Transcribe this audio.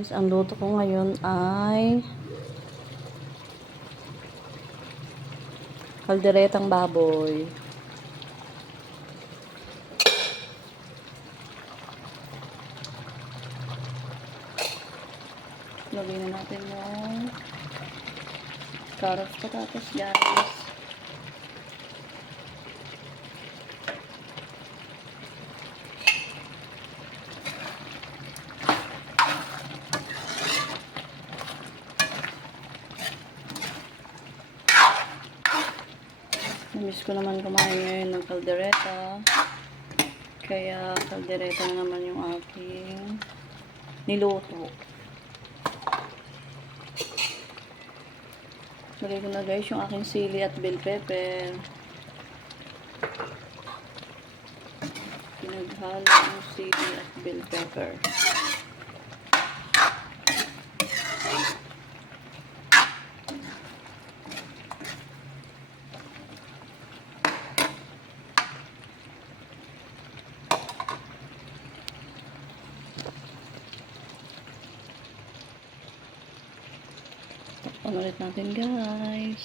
guys, ang luto ko ngayon ay kalderetang baboy. Lagyan na natin yung carrots, patatas guys. Namiss ko naman kumain ngayon ng kaldereta. Kaya kaldereta na naman yung aking niluto. Lagay ko na guys yung aking sili at bell pepper. Pinaghalo yung sili at bell pepper. Takpan ulit natin guys.